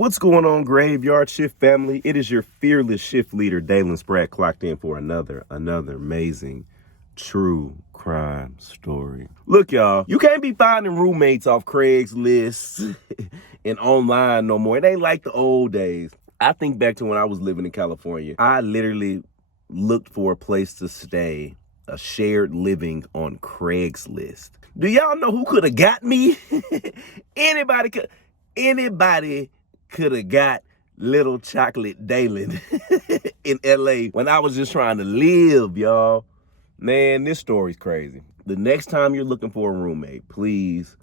What's going on, Graveyard Shift family? It is your fearless shift leader, Dalen Spratt, clocked in for another amazing true crime story. Look, y'all, you can't be finding roommates off Craigslist and online no more. It ain't like the old days. I think back to when I was living in California. I literally looked for a place to stay, a shared living on Craigslist. Do y'all know who could have got me? Anybody could have got little chocolate Dalen in LA when I was just trying to live, y'all. Man, this story's crazy. The next time you're looking for a roommate, please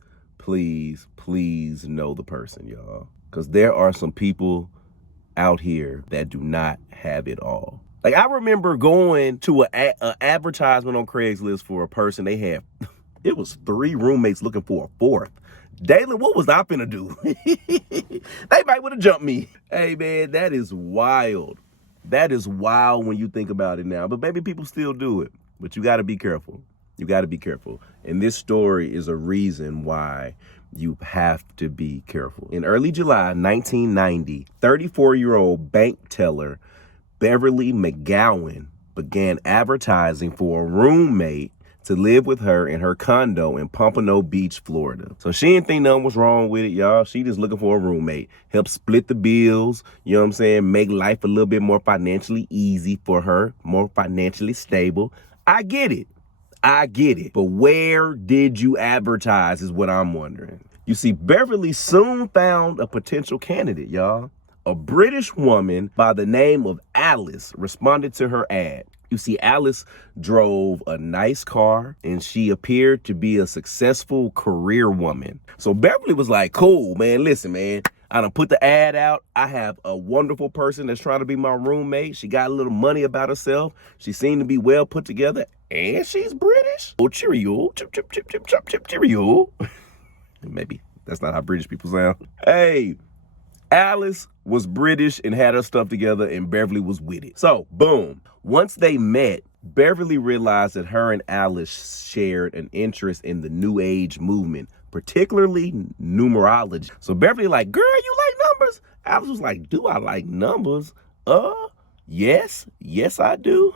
know the person, y'all. Because there are some people out here that do not have it all. Like, I remember going to an advertisement on Craigslist for a person. They had, it was 3 roommates looking for a 4th. Dalen, what was I finna do? They might would have jumped me. Hey, man, that is wild. That is wild when you think about it now. But maybe people still do it. But you got to be careful. You got to be careful. And this story is a reason why you have to be careful. In early July 1990, 34-year-old bank teller Beverly McGowan began advertising for a roommate to live with her in her condo in Pompano Beach, Florida. So she didn't think nothing was wrong with it, y'all. She just looking for a roommate, help split the bills, you know what I'm saying? Make life a little bit more financially easy for her, more financially stable. I get it. But where did you advertise is what I'm wondering. You see, Beverly soon found a potential candidate, y'all. A British woman by the name of Alice responded to her ad. You see, Alice drove a nice car and she appeared to be a successful career woman. So Beverly was like, cool, man, listen, man, I done put the ad out. I have a wonderful person that's trying to be my roommate. She got a little money about herself. She seemed to be well put together and she's British. Oh, cheerio, chip, cheerio. Maybe that's not how British people sound. Hey, Alice was British and had her stuff together and Beverly was with it. So, boom. Once they met, Beverly realized that her and Alice shared an interest in the New Age movement, particularly numerology. So Beverly like, girl, you like numbers? Alice was like, do I like numbers? Yes, I do.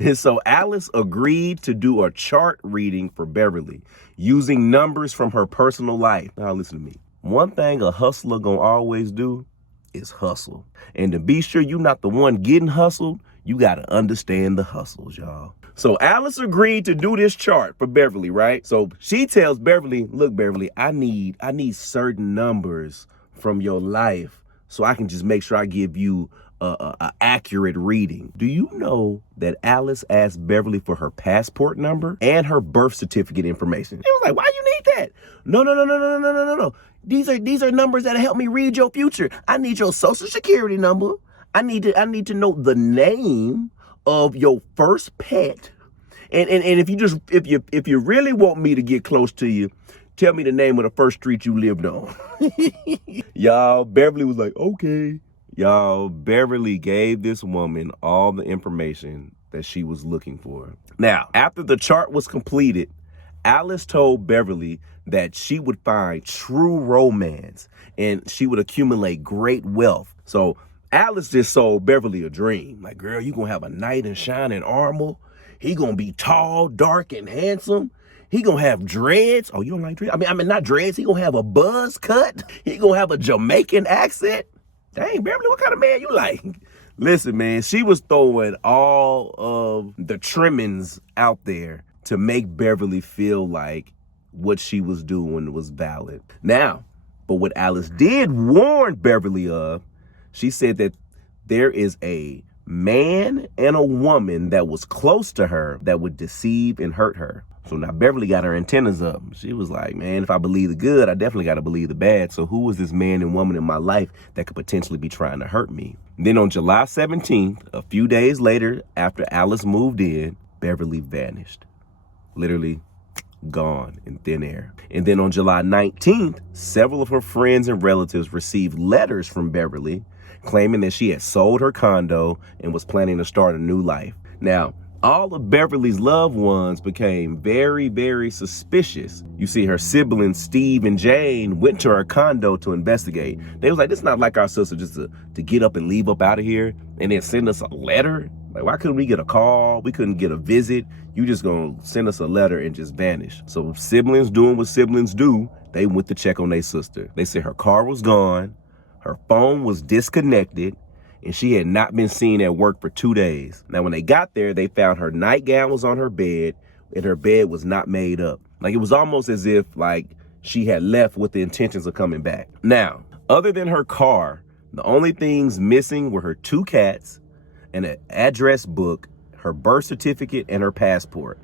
And so Alice agreed to do a chart reading for Beverly using numbers from her personal life. Now listen to me. One thing a hustler gonna always do is hustle. And to be sure you're not the one getting hustled, you gotta understand the hustles, y'all. So Alice agreed to do this chart for Beverly, right? So she tells Beverly, look, Beverly, I need certain numbers from your life so I can just make sure I give you a accurate reading. Do you know that Alice asked Beverly for her passport number and her birth certificate information? It was like, why you need that? No. These are numbers that help me read your future. I need your social security number. I need to know the name of your first pet. And if you really want me to get close to you, tell me the name of the first street you lived on. Y'all, Beverly was like, okay. Y'all, Beverly gave this woman all the information that she was looking for. Now, after the chart was completed, Alice told Beverly that she would find true romance and she would accumulate great wealth. So Alice just sold Beverly a dream. Like, girl, you gonna have a knight in shining armor. He gonna be tall, dark, and handsome. He gonna have dreads. Oh, you don't like dreads? I mean, not dreads. He gonna have a buzz cut. He gonna have a Jamaican accent. Dang, Beverly, what kind of man you like? Listen, man, she was throwing all of the trimmings out there to make Beverly feel like what she was doing was valid. Now, but what Alice did warn Beverly of, she said that there is a man and a woman that was close to her that would deceive and hurt her. So now Beverly got her antennas up. She was like, man, if I believe the good, I definitely got to believe the bad. So who was this man and woman in my life that could potentially be trying to hurt me? Then on July 17th, a few days later, after Alice moved in, Beverly vanished. Literally gone in thin air. And then on July 19th, several of her friends and relatives received letters from Beverly claiming that she had sold her condo and was planning to start a new life. Now, all of Beverly's loved ones became very, very suspicious. You see, her siblings, Steve and Jane, went to her condo to investigate. They was like, this is not like our sister just to get up and leave up out of here and then send us a letter. Like, why couldn't we get a call? We couldn't get a visit. You just gonna send us a letter and just vanish. So siblings doing what siblings do, they went to check on their sister. They said her car was gone, her phone was disconnected, and she had not been seen at work for 2 days. Now, when they got there, they found her nightgown was on her bed and her bed was not made up. Like, it was almost as if like she had left with the intentions of coming back. Now, other than her car, the only things missing were her 2 cats and an address book, her birth certificate, and her passport.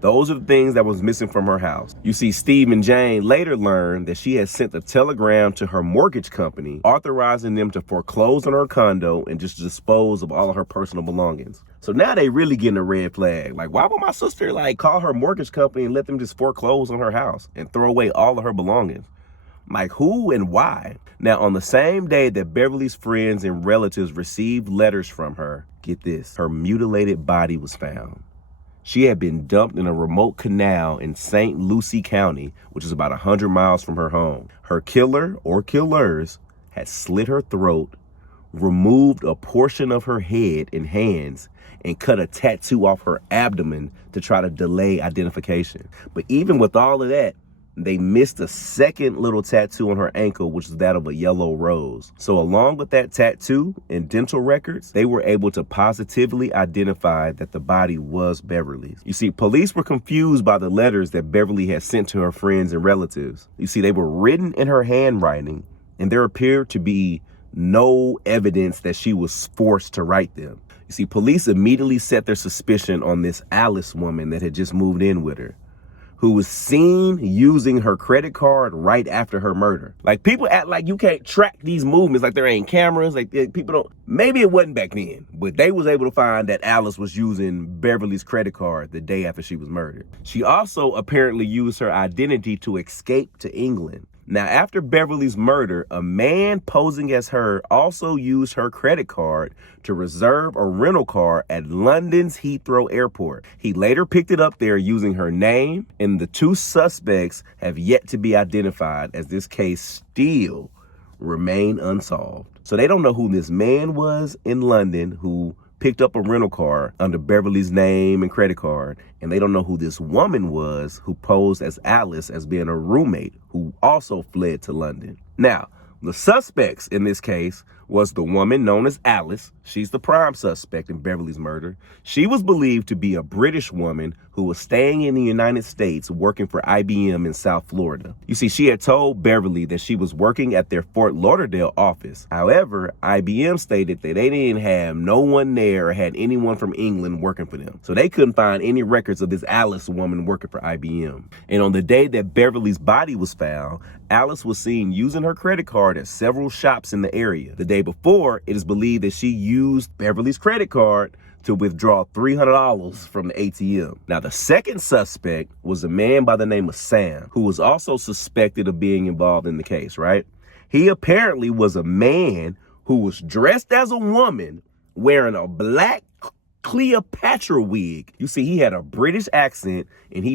Those are the things that was missing from her house. You see, Steve and Jane later learned that she had sent a telegram to her mortgage company authorizing them to foreclose on her condo and just dispose of all of her personal belongings. So now they really getting a red flag. Like, why would my sister like call her mortgage company and let them just foreclose on her house and throw away all of her belongings? Like, who and why? Now, on the same day that Beverly's friends and relatives received letters from her, get this, her mutilated body was found. She had been dumped in a remote canal in St. Lucie County, which is about 100 miles from her home. Her killer or killers had slit her throat, removed a portion of her head and hands, and cut a tattoo off her abdomen to try to delay identification. But even with all of that, they missed a second little tattoo on her ankle, which is that of a yellow rose. So along with that tattoo and dental records, they were able to positively identify that the body was Beverly's. You see, police were confused by the letters that Beverly had sent to her friends and relatives. You see, they were written in her handwriting, and there appeared to be no evidence that she was forced to write them. You see, police immediately set their suspicion on this Alice woman that had just moved in with her, who was seen using her credit card right after her murder. Like, people act like you can't track these movements, like there ain't cameras, like people don't, maybe it wasn't back then, but they was able to find that Alice was using Beverly's credit card the day after she was murdered. She also apparently used her identity to escape to England. Now, after Beverly's murder, a man posing as her also used her credit card to reserve a rental car at London's Heathrow Airport. He later picked it up there using her name, and the 2 suspects have yet to be identified, as this case still remain unsolved. So they don't know who this man was in London who picked up a rental car under Beverly's name and credit card, and they don't know who this woman was who posed as Alice as being a roommate who also fled to London. Now, the suspects in this case was the woman known as Alice. She's the prime suspect in Beverly's murder. She was believed to be a British woman who was staying in the United States working for IBM in South Florida. You see, she had told Beverly that she was working at their Fort Lauderdale office. However, IBM stated that they didn't have no one there or had anyone from England working for them. So they couldn't find any records of this Alice woman working for IBM. And on the day that Beverly's body was found, Alice was seen using her credit card at several shops in the area. The day before, it is believed that she used Beverly's credit card to withdraw $300 from the ATM. Now, the second suspect was a man by the name of Sam, who was also suspected of being involved in the case, right? He apparently was a man who was dressed as a woman wearing a black Cleopatra wig. You see, he had a British accent, and he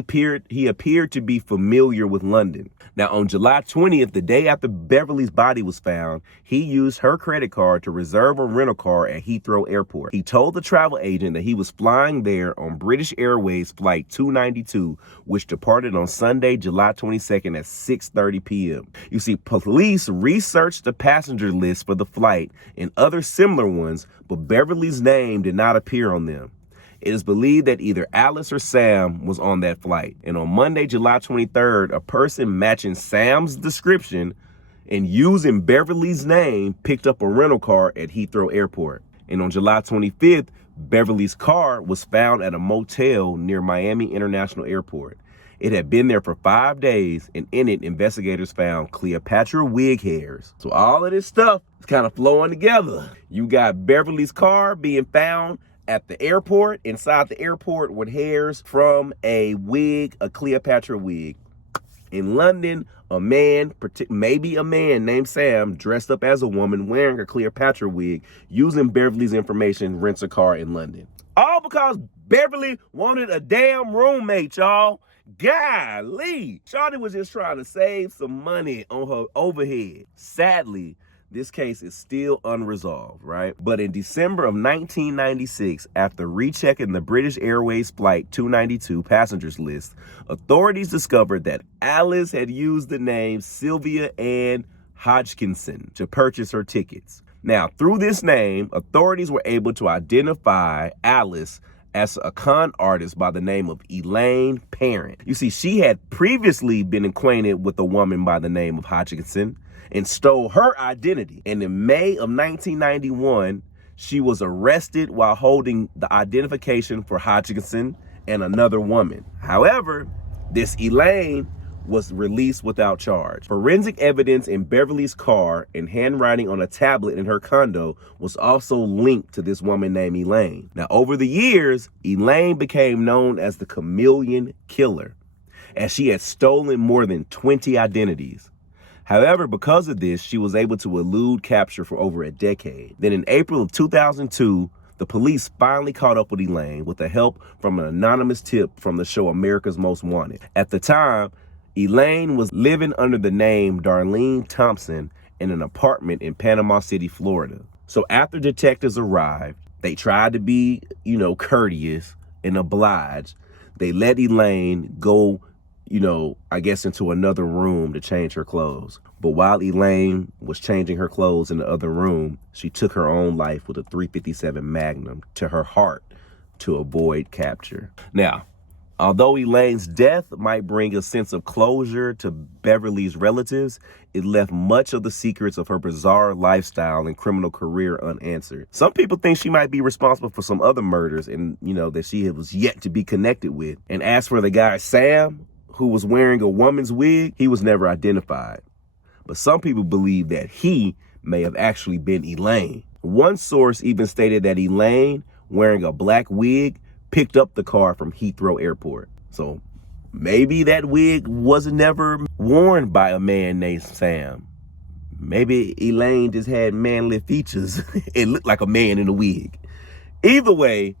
appeared to be familiar with London. Now, on July 20th, the day after Beverly's body was found, he used her credit card to reserve a rental car at Heathrow Airport. He told the travel agent that he was flying there on British Airways Flight 292, which departed on Sunday, July 22nd at 6:30 p.m. You see, police researched the passenger list for the flight and other similar ones, but Beverly's name did not appear on them. It is believed that either Alice or Sam was on that flight. And on Monday, July 23rd, a person matching Sam's description and using Beverly's name picked up a rental car at Heathrow Airport. And on July 25th, Beverly's car was found at a motel near Miami International Airport. It had been there for 5 days, and in it, investigators found Cleopatra wig hairs. So all of this stuff is kind of flowing together. You got Beverly's car being found at the airport, inside the airport, with hairs from a wig, a Cleopatra wig. In London, a man, maybe a man named Sam, dressed up as a woman wearing a Cleopatra wig, using Beverly's information, rents a car in London. All because Beverly wanted a damn roommate, y'all. Golly. Shawty was just trying to save some money on her overhead. Sadly, this case is still unresolved, right? But in December of 1996, after rechecking the British Airways Flight 292 passengers list, authorities discovered that Alice had used the name Sylvia Ann Hodgkinson to purchase her tickets. Now, through this name, authorities were able to identify Alice as a con artist by the name of Elaine Parent. You see, she had previously been acquainted with a woman by the name of Hodgkinson and stole her identity. And in May of 1991, she was arrested while holding the identification for Hodgkinson and another woman. However, this Elaine was released without charge. Forensic evidence in Beverly's car and handwriting on a tablet in her condo was also linked to this woman named Elaine. Now, over the years, Elaine became known as the Chameleon Killer, as she had stolen more than 20 identities. However, because of this, she was able to elude capture for over a decade. Then in April of 2002, the police finally caught up with Elaine with the help from an anonymous tip from the show America's Most Wanted. At the time, Elaine was living under the name Darlene Thompson in an apartment in Panama City, Florida. So after detectives arrived, they tried to be, courteous and oblige. They let Elaine go, I guess into another room to change her clothes. But while Elaine was changing her clothes in the other room, she took her own life with a .357 Magnum to her heart to avoid capture. Now, although Elaine's death might bring a sense of closure to Beverly's relatives, it left much of the secrets of her bizarre lifestyle and criminal career unanswered. Some people think she might be responsible for some other murders and, that she was yet to be connected with. And as for the guy, Sam, who was wearing a woman's wig, he was never identified. But some people believe that he may have actually been Elaine. One source even stated that Elaine, wearing a black wig, picked up the car from Heathrow Airport. So maybe that wig was never worn by a man named Sam. Maybe Elaine just had manly features and looked like a man in a wig. Either way,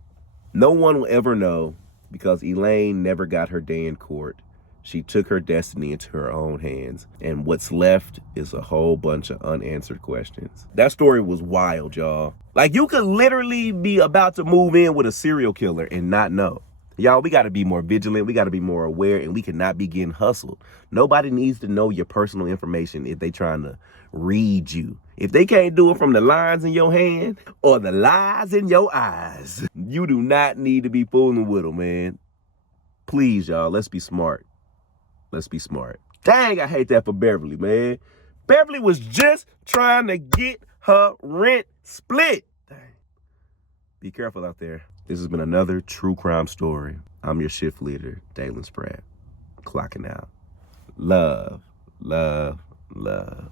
no one will ever know because Elaine never got her day in court. She took her destiny into her own hands, and what's left is a whole bunch of unanswered questions. That story was wild, y'all. Like, you could literally be about to move in with a serial killer and not know. Y'all, we got to be more vigilant. We got to be more aware, and we cannot be getting hustled. Nobody needs to know your personal information if they trying to read you. If they can't do it from the lines in your hand or the lies in your eyes, you do not need to be fooling with them, man. Please, y'all, let's be smart. Let's be smart. Dang, I hate that for Beverly, man. Beverly was just trying to get her rent split. Dang. Be careful out there. This has been another true crime story. I'm your shift leader, Dalen Spratt. Clocking out. Love, love, love.